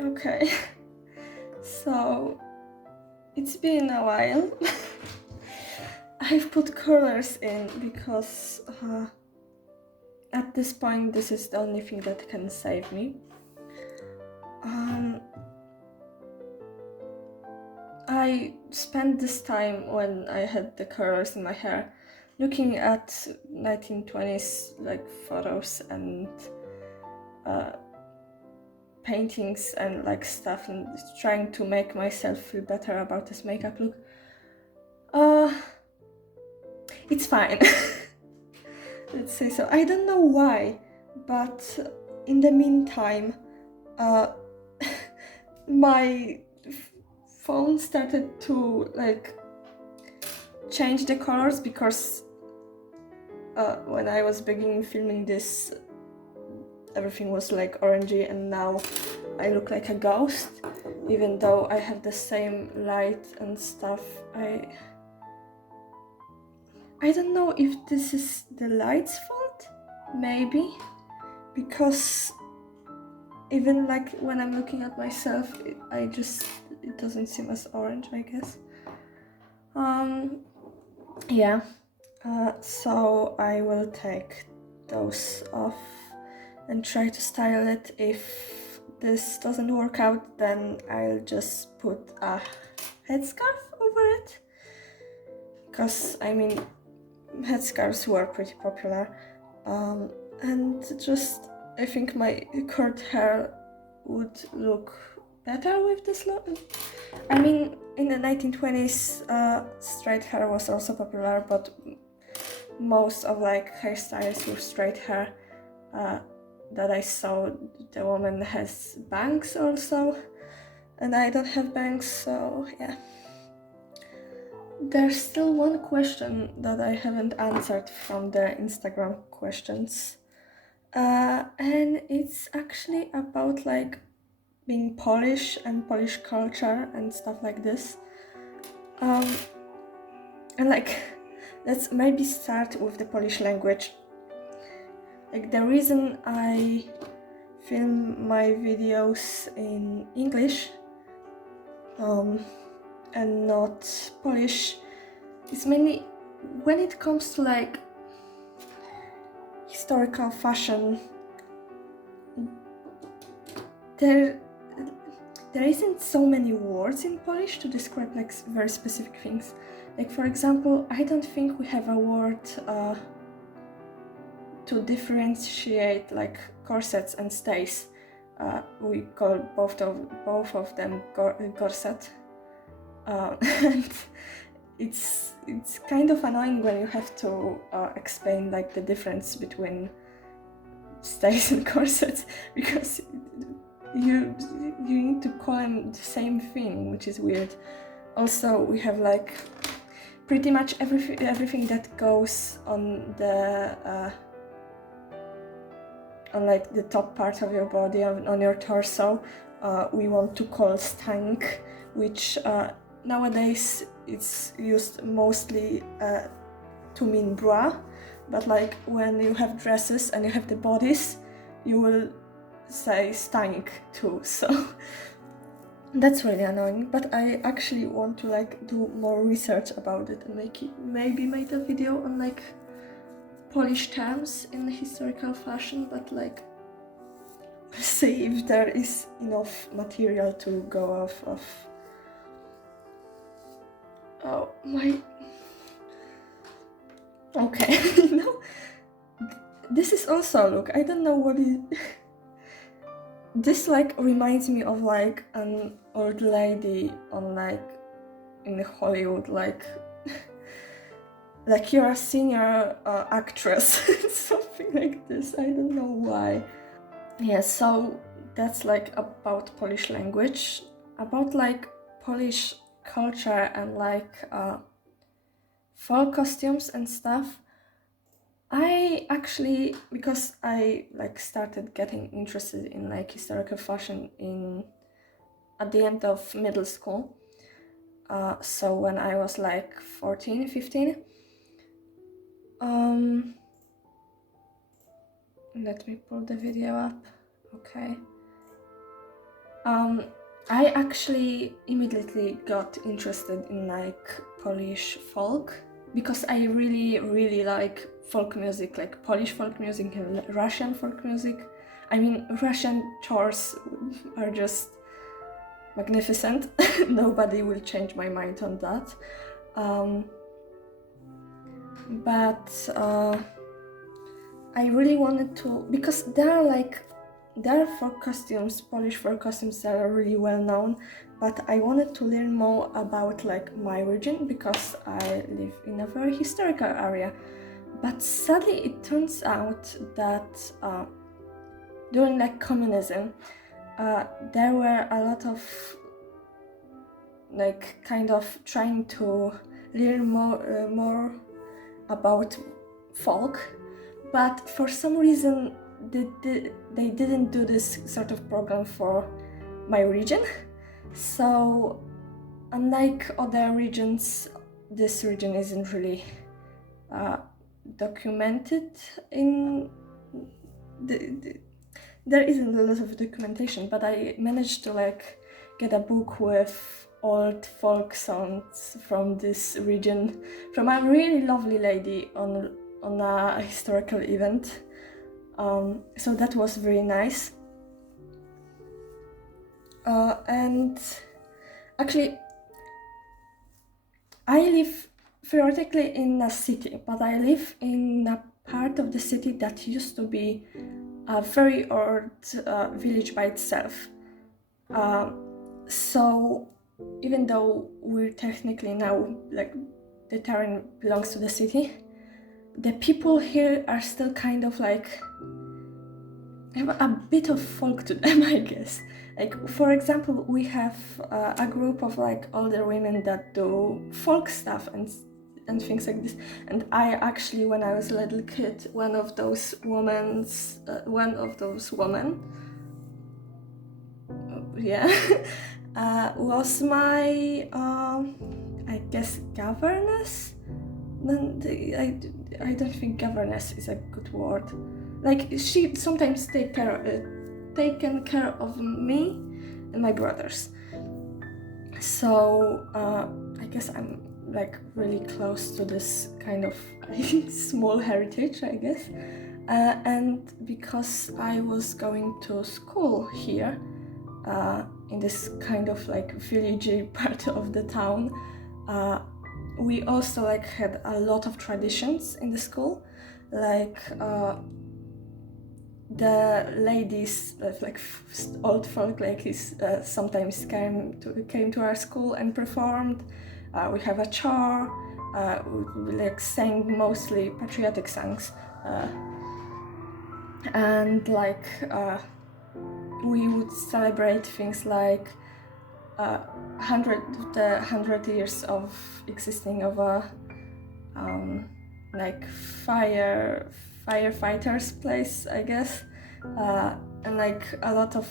Okay, so it's been a while. I've put colors in because at this point this is the only thing that can save me. I spent this time when I had the colors in my hair looking at 1920s like photos and paintings and like stuff and trying to make myself feel better about this makeup look. It's fine. Let's say so. I don't know why, but in the meantime, my phone started to like change the colors because when I was beginning filming this, everything was like orangey, and now I look like a ghost, even though I have the same light and stuff. I don't know if this is the light's fault, maybe, because even like when I'm looking at myself, it doesn't seem as orange, I guess. Yeah, so I will take those off and try to style it. If this doesn't work out, then I'll just put a headscarf over it, because I mean headscarves were pretty popular, and just I think my curled hair would look better with this look. I mean, in the 1920s, straight hair was also popular, but most of like hairstyles with straight hair that I saw, the woman has bangs also, and I don't have bangs, so yeah. There's still one question that I haven't answered from the Instagram questions, and it's actually about like being Polish and Polish culture and stuff like this. And like, let's maybe start with the Polish language. Like, the reason I film my videos in English and not Polish is mainly when it comes to like historical fashion. There isn't so many words in Polish to describe like very specific things. Like, for example, I don't think we have a word to differentiate like corsets and stays. We call both of them corset, and it's kind of annoying when you have to explain like the difference between stays and corsets, because you need to call them the same thing, which is weird. Also, we have like pretty much everything that goes on the on like the top part of your body, on your torso, we want to call stank, which nowadays it's used mostly to mean bra, but like when you have dresses and you have the bodies, you will say stank too, so that's really annoying. But I actually want to like do more research about it and maybe make a video on like Polish terms in historical fashion, but like see if there is enough material to go off of. Oh my. Okay, no. This is also, look, I don't know what it. This like reminds me of like an old lady on like in Hollywood, like like you're a senior actress, something like this. I don't know why. Yeah, so that's like about Polish language. About like Polish culture and like fall costumes and stuff. I actually, because I like started getting interested in like historical fashion at the end of middle school. So when I was like 14, 15. Let me pull the video up. Okay. I actually immediately got interested in like Polish folk because I really like folk music, like Polish folk music and Russian folk music. I mean, Russian chores are just magnificent. Nobody will change my mind on that. But I really wanted to, because there are folk costumes, Polish folk costumes that are really well known, but I wanted to learn more about like my region because I live in a very historical area. But sadly, it turns out that during like communism, there were a lot of like kind of trying to learn more about folk, but for some reason they didn't do this sort of program for my region. So unlike other regions, this region isn't really documented in there isn't a lot of documentation, but I managed to like get a book with old folk songs from this region from a really lovely lady on a historical event. So that was very nice. And actually, I live theoretically in a city, but I live in a part of the city that used to be a very old village by itself. So even though we're technically now, like, the terrain belongs to the city, the people here are still kind of like, have a bit of folk to them, I guess. Like, for example, we have a group of like older women that do folk stuff and things like this. And I actually, when I was a little kid, one of those women, was my, I guess, governess. I don't think governess is a good word. Like, she sometimes taken care of me and my brothers. So I guess I'm like really close to this kind of small heritage, I guess. And because I was going to school here, in this kind of like villagey part of the town, we also like had a lot of traditions in the school, like the ladies, like old folk ladies, sometimes came to our school and performed. We have a chore. We like sang mostly patriotic songs, and like we would celebrate things like 100 years of existing of a like firefighters place, I guess, and like a lot of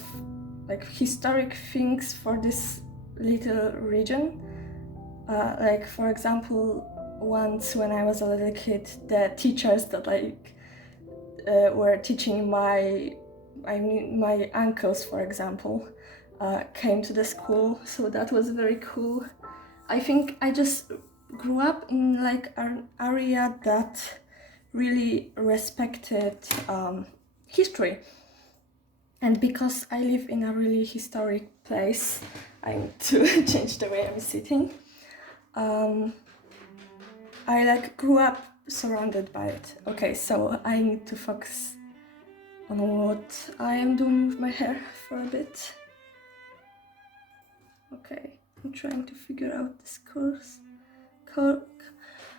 like historic things for this little region. Like, for example, once when I was a little kid, the teachers that like were teaching my uncles, for example, came to the school, so that was very cool. I think I just grew up in like an area that really respected history, and because I live in a really historic place, I need to change the way I'm sitting. I like grew up surrounded by it. Okay, so I need to focus on what I am doing with my hair for a bit. Okay, I'm trying to figure out this course.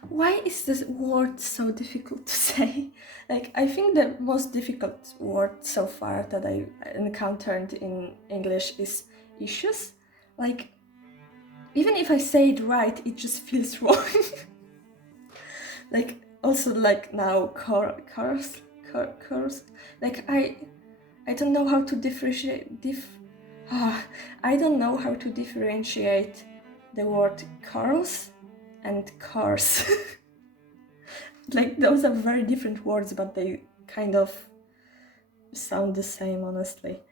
Why is this word so difficult to say? Like, I think the most difficult word so far that I encountered in English is issues. Like, even if I say it right, it just feels wrong. Like, also like now course. Like, I don't know how to differentiate I don't know how to differentiate the word curls and cars. Like, those are very different words, but they kind of sound the same, honestly.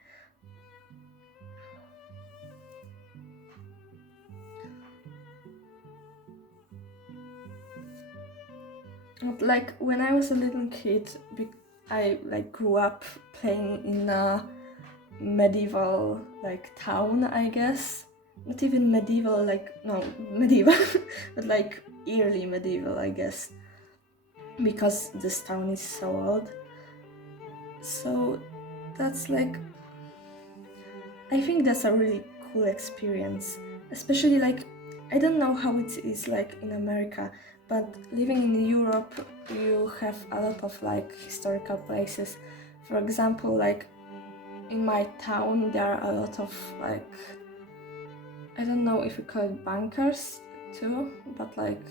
Like when I was a little kid, I like grew up playing in a medieval like town, I guess. Not even medieval, like no medieval, but like early medieval, I guess, because this town is so old. So that's like, I think that's a really cool experience, especially like, I don't know how it is like in America, but living in Europe, you have a lot of like historical places. For example, like in my town, there are a lot of like, I don't know if you call it bunkers too, but like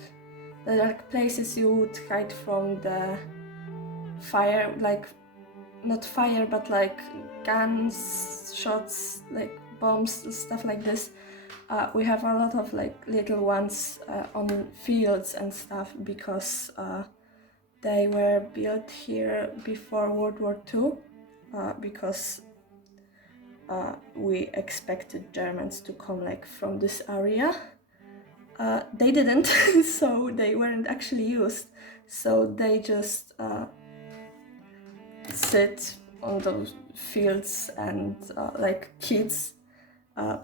there are places you would hide from the fire, like not fire, but like guns, shots, like bombs, stuff like this. We have a lot of like little ones on fields and stuff because they were built here before World War II, because we expected Germans to come like from this area. They didn't, so they weren't actually used. So they just sit on those fields and like kids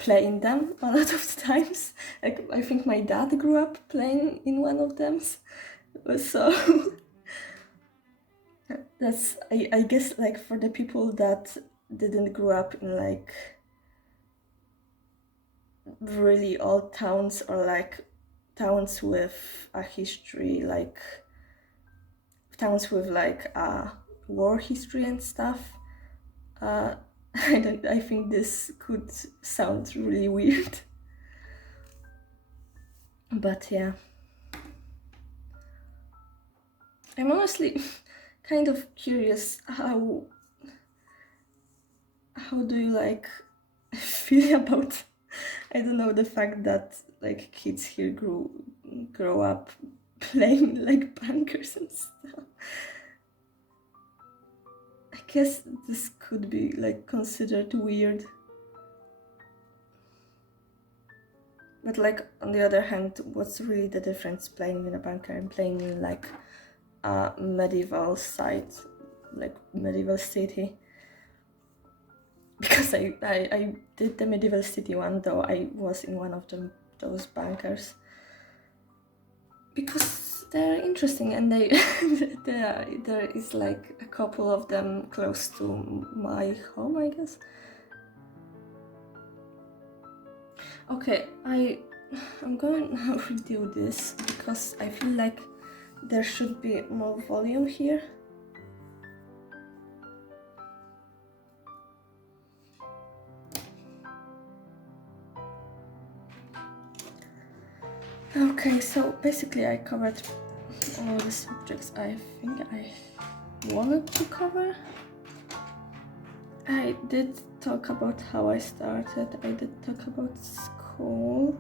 play in them a lot of times. Like I think my dad grew up playing in one of them, so that's I guess like for the people that didn't grow up in like really old towns or like towns with a history, like towns with like war history and stuff. Uh, I think this could sound really weird, but yeah. I'm honestly kind of curious how do you like feel about, I don't know, the fact that like kids here grow up playing like bankers and stuff. I guess this could be like considered weird. But like on the other hand, what's really the difference playing in a bunker and playing in like a medieval site, like medieval city? Because I did the medieval city one, though I was in one of those bunkers. Because they're interesting and they there is like a couple of them close to my home, I guess. Okay, I'm going to now redo this because I feel like there should be more volume here. Okay, so basically I covered all the subjects I think I wanted to cover. I did talk about how I started, I did talk about school.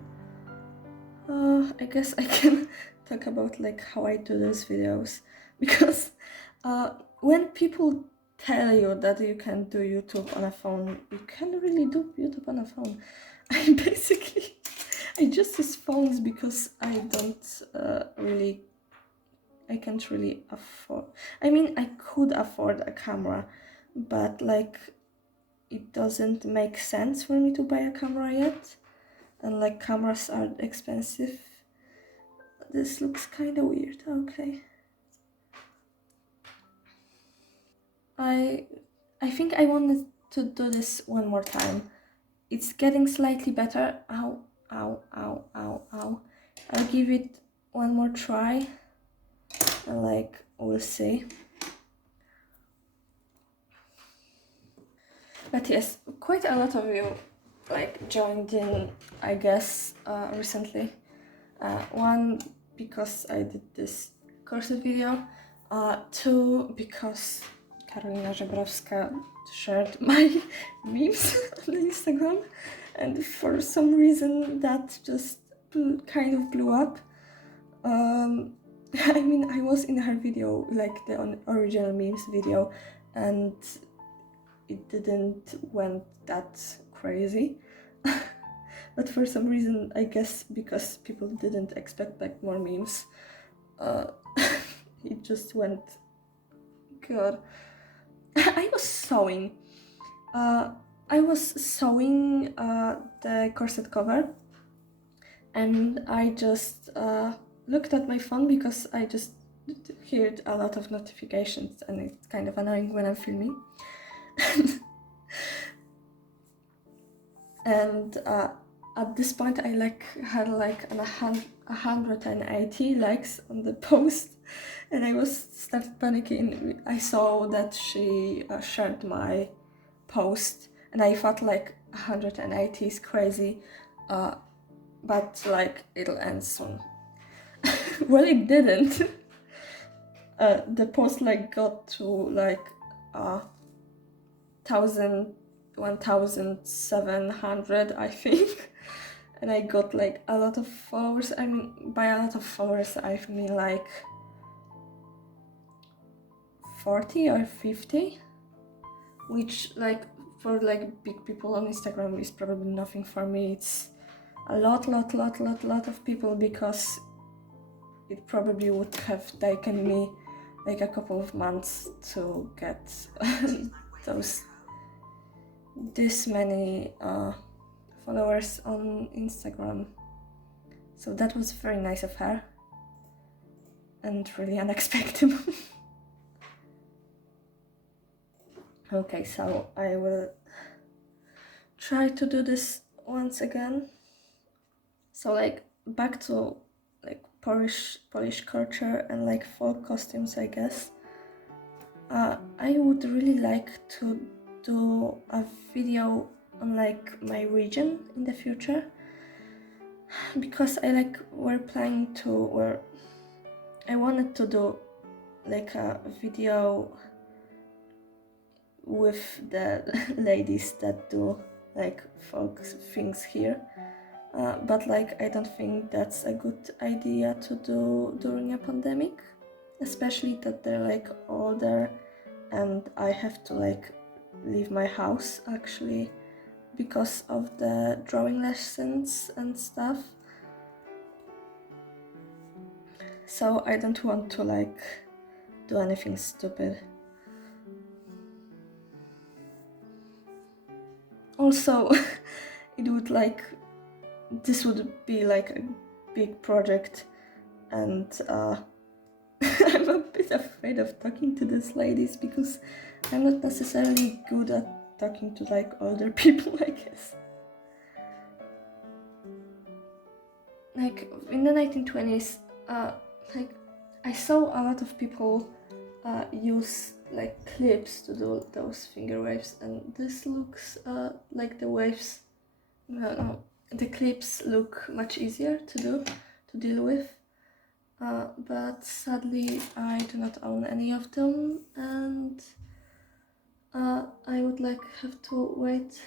I guess I can talk about like how I do these videos, because when people tell you that you can do YouTube on a phone, you can't really do YouTube on a phone. I just use phones because I can't really afford, I mean I could afford a camera, but like it doesn't make sense for me to buy a camera yet, and like cameras are expensive. This looks kind of weird. Okay. I think I wanted to do this one more time. It's getting slightly better. Ow, ow, ow, ow, ow. I'll give it one more try and like we'll see. But yes, quite a lot of you like joined in, I guess, recently. One, because I did this corset video. Two, because Karolina Żebrowska shared my memes on Instagram, and for some reason that just kind of blew up. I mean, I was in her video, like the original memes video, and it didn't went that crazy. But for some reason, I guess because people didn't expect like more memes, uh, it just went. God. I was sewing. The corset cover, and I just looked at my phone because I just heard a lot of notifications, and it's kind of annoying when I'm filming. And at this point, I had 180 likes on the post, and I started panicking. I saw that she shared my post, and I thought 180 is crazy, but it'll end soon. Well, it didn't. The post got to 1,700, I think, and I got a lot of followers. I mean, by a lot of followers, I mean 40 or 50, which for big people on Instagram is probably nothing. For me, it's a lot of people, because it probably would have taken me a couple of months to get this many followers on Instagram. So that was very nice of her and really unexpected. Okay, so I will try to do this once again. So back to Polish culture and folk costumes, I guess. I would really like to do a video on my region in the future, because I wanted to do a video with the ladies that do folk things here, but I don't think that's a good idea to do during a pandemic, especially that they're older and I have to leave my house actually because of the drawing lessons and stuff. So I don't want to do anything stupid. Also, it would this would be a big project, and I'm a bit afraid of talking to these ladies because I'm not necessarily good at talking to older people, I guess. In the 1920s, I saw a lot of people use clips to do those finger waves, and this looks like the waves. No, the clips look much easier to deal with. But sadly, I do not own any of them, and I would have to wait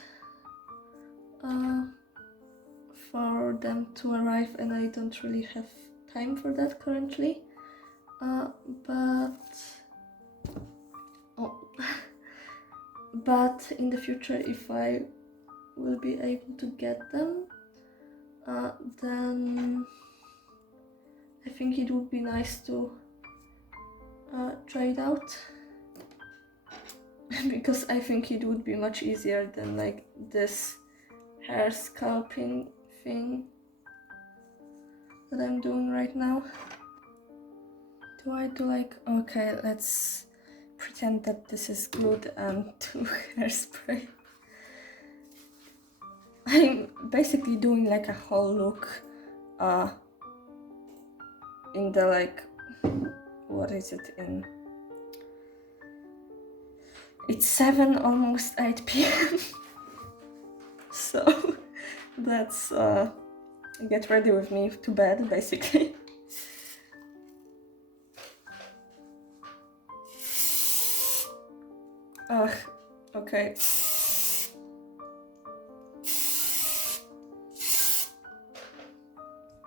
for them to arrive, and I don't really have time for that currently. But in the future, if I will be able to get them, then I think it would be nice to try it out, because I think it would be much easier than this hair scalping thing that I'm doing right now. Do I do okay, let's pretend that this is good and do hairspray. I'm basically doing a whole look in the what is it in? It's 7, almost 8 p.m. So that's get ready with me to bed, basically. Okay.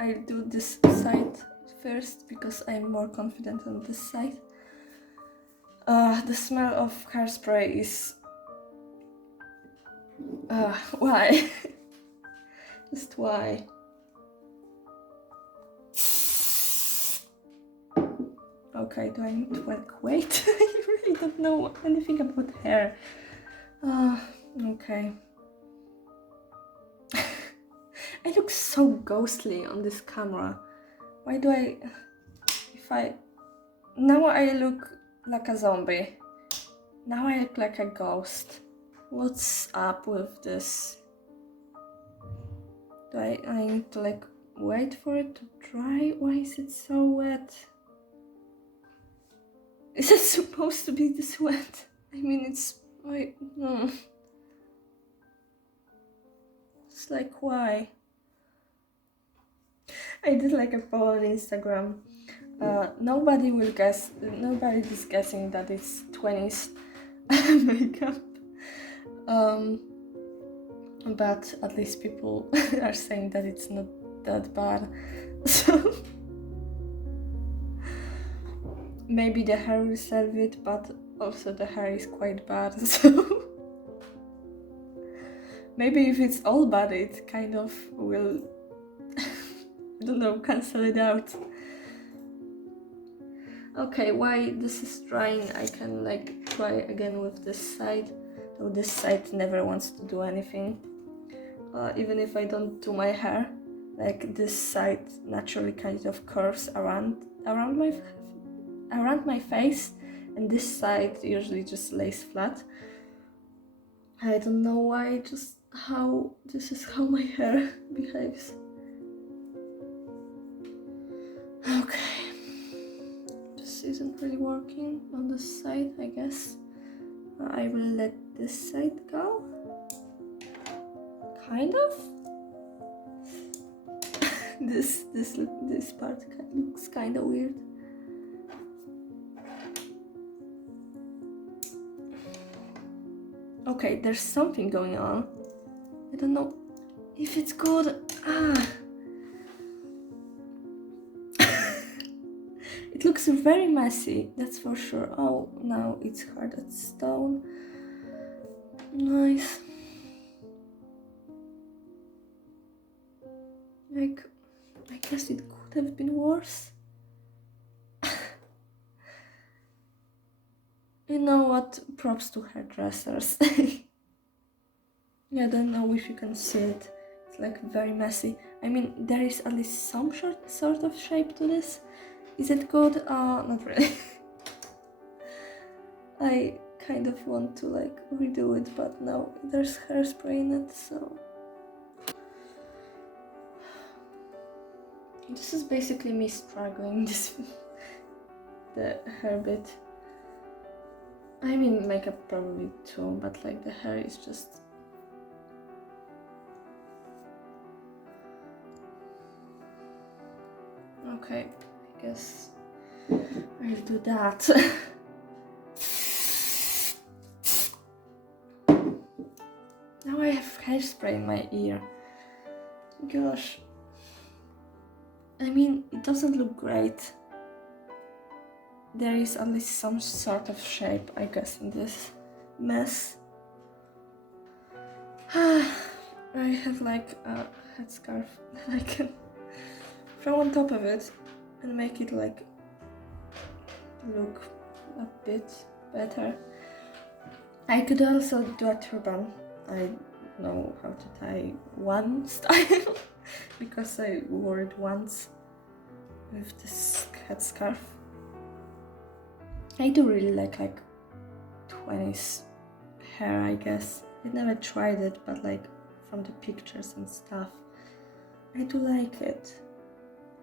I'll do this side first because I'm more confident on this side. The smell of hairspray is... why? Just why? Okay, do I need to like wait? I really don't know anything about hair. Okay. I look so ghostly on this camera. Why do I... Now I look like a zombie. Now I look like a ghost. What's up with this? Do I need to like wait for it to dry? Why is it so wet? Is it supposed to be this wet? I mean, it's... no. It's like, why? I did like a poll on Instagram. Nobody's guessing that it's 20s makeup. But at least people are saying that it's not that bad. So maybe the hair will save it, but also the hair is quite bad. So maybe if it's all bad, it kind of will, I don't know, cancel it out. Okay, while this is drying, I can like try again with this side. So this side never wants to do anything. Even if I don't do my hair, like this side naturally kind of curves around my face, and this side usually just lays flat. I don't know why, just how this is how my hair behaves. Okay, this isn't really working on this side, I guess. I will let this side go. Kind of. this part looks kind of weird. Okay, there's something going on. I don't know if it's good. It looks very messy, that's for sure. Oh, now it's hard as stone. Nice. Like, I guess it could have been worse. You know what? Props to hairdressers. Yeah, I don't know if you can see it. It's like very messy. I mean, there is at least some sort of shape to this. Is it good? Not really. I kind of want to like redo it, but no, there's hairspray in it, so... This is basically me struggling the hair bit. I mean, makeup probably too, but like the hair is just... Okay, I guess I'll do that. Now I have hairspray in my ear. Gosh. I mean, it doesn't look great. There is at least some sort of shape, I guess, in this mess. I have like a headscarf that I can throw on top of it and make it like look a bit better. I could also do a turban. I know how to tie one style because I wore it once with this headscarf. I do really like 20s hair, I guess. I never tried it, but like from the pictures and stuff, I do like it.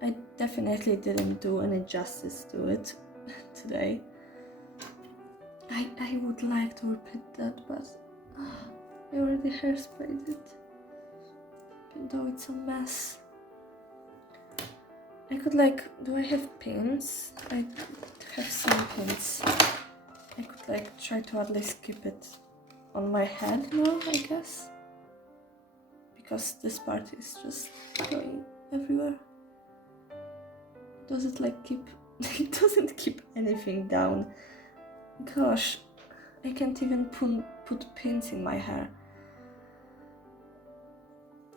I definitely didn't do any justice to it today. I would like to repeat that, but I already hairsprayed it, even though it's a mess. I could do I have pins? I have some pins. I could try to at least keep it on my head now, I guess. Because this part is just going everywhere. Does it keep... It doesn't keep anything down. Gosh, I can't even put pins in my hair.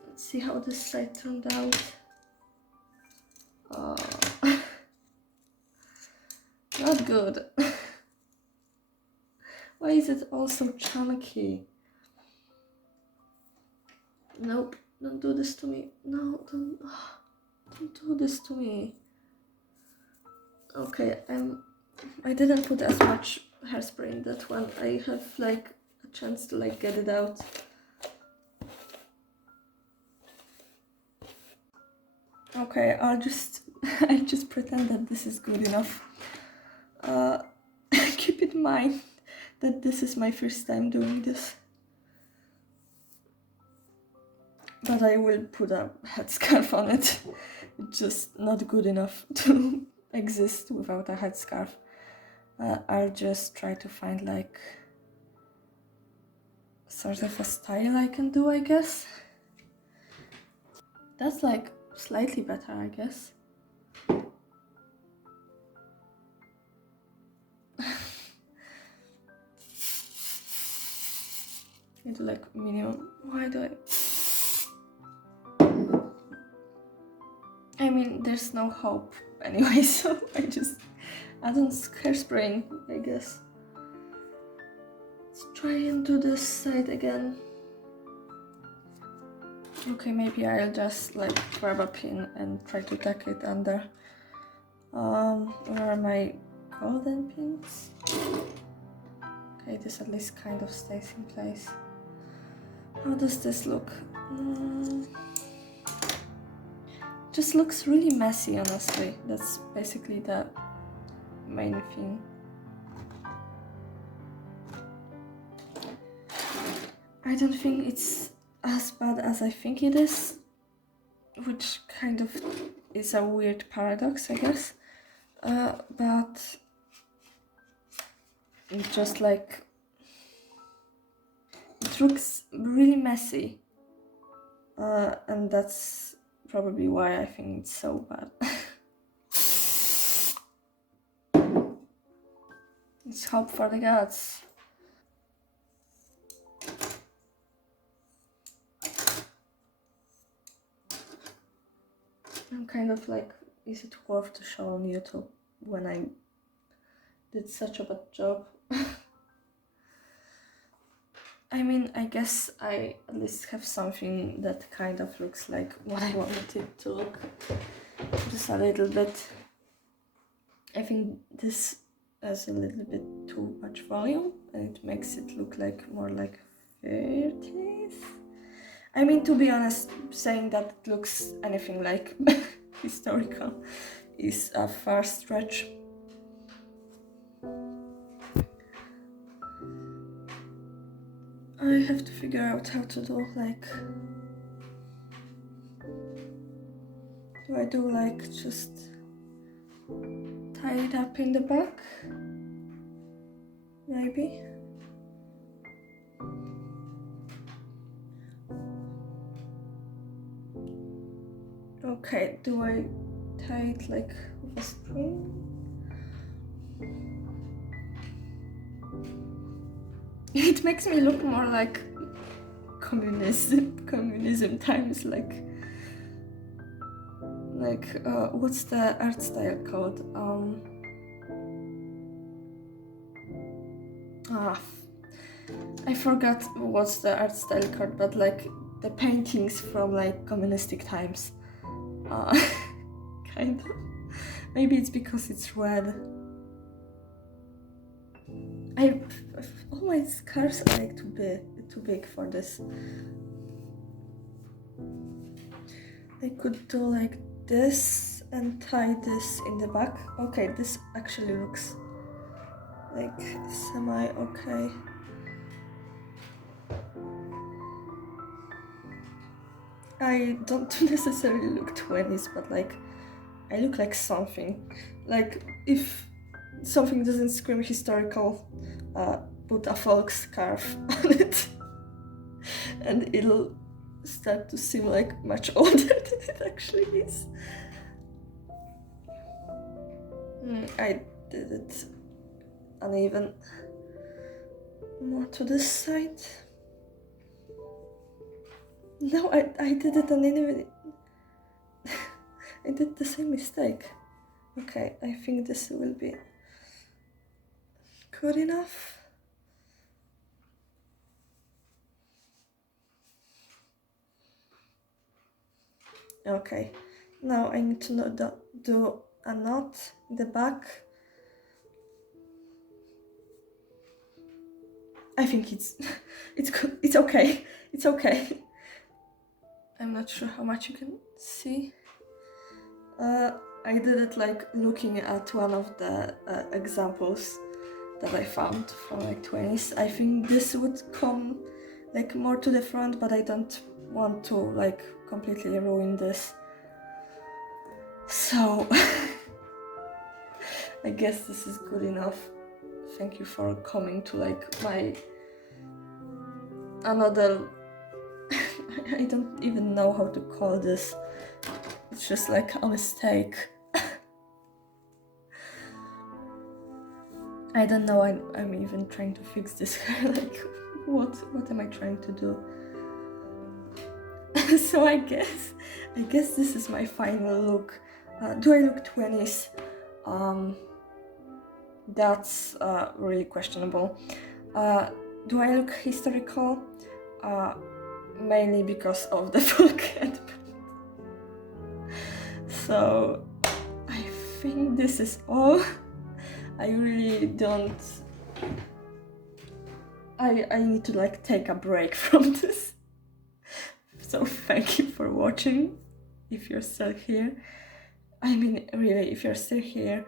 Let's see how this side turned out. No, good. Why is it all so chunky? Nope, don't do this to me. No, don't do this to me. Okay, I didn't put as much hairspray in that one. I have like a chance to like get it out. Okay, I just pretend that this is good enough. Keep in mind that this is my first time doing this. But I will put a headscarf on it. It's just not good enough to exist without a headscarf. I'll just try to find like sort of a style I can do, I guess. That's like slightly better, I guess. It's like minimum. Why do I mean, there's no hope anyway, so I just add on hairspraying, I guess. Let's try and do this side again. Okay, maybe I'll just like grab a pin and try to tuck it under. Where are my golden pins? Okay, this at least kind of stays in place. How does this look? Just looks really messy, honestly. That's basically the main thing. I don't think it's as bad as I think it is, which kind of is a weird paradox, I guess. But it's just like it looks really messy, and that's probably why I think it's so bad. Let's hope for the gods. I'm kind of like, is it worth to show on YouTube when I did such a bad job? I mean, I guess I at least have something that kind of looks like what I wanted it to look. Just a little bit. I think this has a little bit too much volume and it makes it look like more like 30s. I mean, to be honest, saying that it looks anything like historical is a far stretch. I have to figure out how to do like... Do I do like just tie it up in the back? Maybe. Okay, do I tie it like with a string? It makes me look more like communism times, like what's the art style called? I forgot what's the art style called, but like the paintings from like communistic times. Kind of. Maybe it's because it's red. All my scarves are like too big for this. I could do like this and tie this in the back. Okay, this actually looks like semi-okay. I don't necessarily look 20s, but like I look like something. Like if something doesn't scream historical, put a folk scarf on it and it'll start to seem like much older than it actually is. I did it uneven. More to this side. No, I did it uneven. I did the same mistake. Okay, I think this will be good enough? Okay, now I need to do a knot in the back. I think it's good. It's okay. It's okay. I'm not sure how much you can see. I did it like looking at one of the examples that I found from like 20s. I think this would come like more to the front, but I don't want to like completely ruin this. So I guess this is good enough. Thank you for coming to like my another I don't even know how to call this. It's just like a mistake. I don't know, I'm even trying to fix this hair, like what am I trying to do? So I guess this is my final look. Do I look 20s? That's really questionable. Do I look historical? Mainly because of the full headband. So I think this is all. I really don't. I need to like take a break from this. So thank you for watching. If you're still here, I mean, really, if you're still here,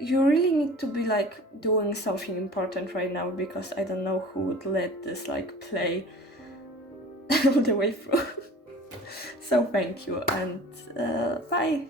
you really need to be like doing something important right now, because I don't know who would let this like play all the way through. So thank you, and bye.